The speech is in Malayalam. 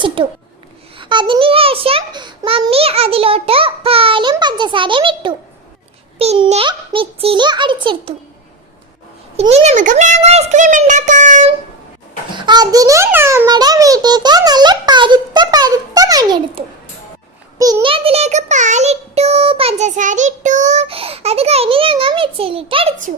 അടിച്ചിട്ടു. അതിനുശേഷം മമ്മി അതിലോട്ട് പാലും പഞ്ചസാരയും ഇട്ടു. പിന്നെ മിക്സിയിൽ അടിച്ചെടുത്തു. ഇനി നമുക്ക് മാംഗോ ഐസ്ക്രീം ഉണ്ടാക്കാം. അതിന് നമ്മുടെ വീട്ടിലത്തെ നല്ല പരുത്ത മാങ്ങ എടുത്തു. പിന്നെ അതിലേക്ക് പാലിട്ടു, പഞ്ചസാര ഇട്ടു. അത് കഴിഞ്ഞ് ഞങ്ങൾ മിക്സിയിലിട്ട് അടിച്ചു.